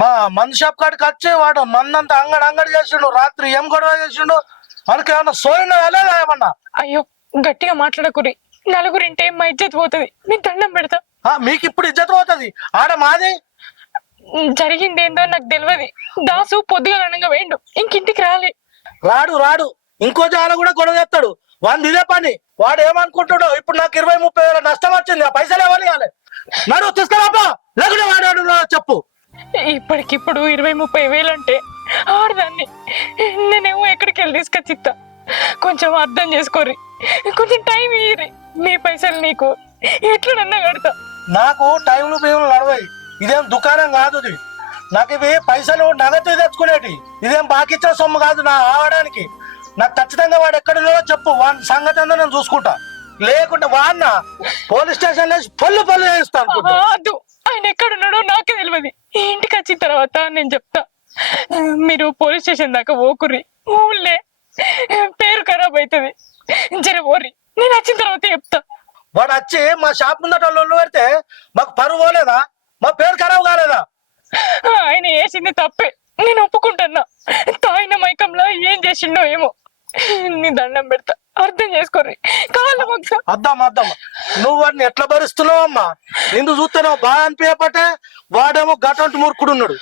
మా మందు షాప్ కాడికి వచ్చి వాడు మందంతా అంగడి చేసిండు. రాత్రి ఏం గొడవ చేసిండు? మనకి ఏమన్నా సోయినా లేదా ఏమన్నా? అయ్యో గట్టిగా మాట్లాడకురి, నలుగురింటే మా ఇజ్జత్ పోతుంది. నేను దండం పెడతా. మీకు ఇప్పుడు ఇజ్జత్ పోతుంది. ఆడ మాది జరిగింది ఏందో నాకు తెలియదు. దాసు పొద్దుగాలనంగా వేయండు, ఇంకింటికి రాలే. రాడు ఇంకో జాల కూడా గొడవ చేస్తాడు. వాడిది ఇదే పని. వాడు ఏమనుకుంటాడో, ఇప్పుడు నాకు 20-30 వేల నష్టం వచ్చింది, ఆ పైసలు ఎవరు కాలే. నడు తీసుకురాపా, లేకుంటే వాడాడు చెప్పు. ఇప్పటికిప్పుడు 20-30 వేలు అంటే ఆడదాన్ని. నేనేమో ఎక్కడికి వెళ్ళి తీసుకొచ్చిత్తా. కొంచెం అర్థం చేసుకోరి, కొంచెం టైం ఇయ్యరి. మీ పైసలు నీకు ఎట్లనన్నా కడతా. నాకు టైంలు బియ్యంలు నడవాయి. ఇదేం దుకాణం కాదు ఇది. నాకు ఇవి పైసలు నగదు తెచ్చుకునేటి. ఇదేం బాకిచ్చే సొమ్ము కాదు నా ఆవడానికి. నాకు ఖచ్చితంగా వాడు ఎక్కడో చెప్పు, వాడి సంగతి అంతా నేను చూసుకుంటా. లేకుంటే వాడిన పోలీస్ స్టేషన్ వేసి పళ్ళు చేయిస్తాను. అదు, ఆయన ఎక్కడున్నాడో నాకే తెలియదు. ఇంటికి వచ్చిన తర్వాత నేను చెప్తా. మీరు పోలీస్ స్టేషన్ దాకా ఓకుర్రి, ఊళ్ళే పేరు ఖరాబ్ అవుతుంది. జర ఓర్రి, నేను వచ్చిన తర్వాత చెప్తా. వాడు వచ్చి మా షాప్ ముందట వాళ్ళు పెడితే మాకు పరువు పోలేదా? మా పేరు ఖరాబ్ కాలేదా? ఆయన వేసింది తప్పే, నేను ఒప్పుకుంటున్నా. తాయిన మైకంలో ఏం చేసిండో ఏమో. నీ దండం పెడతా, అర్థం చేసుకోర్రి. కాళ్ళ మొక్క అద్దమ్మా, నువ్వు వాడిని ఎట్లా భరిస్తున్నావు అమ్మా? నిన్ను చూస్తేనే బాగా అనిపించపట్టే వాడేమో గటంటు మూర్ఖుడు ఉన్నాడు.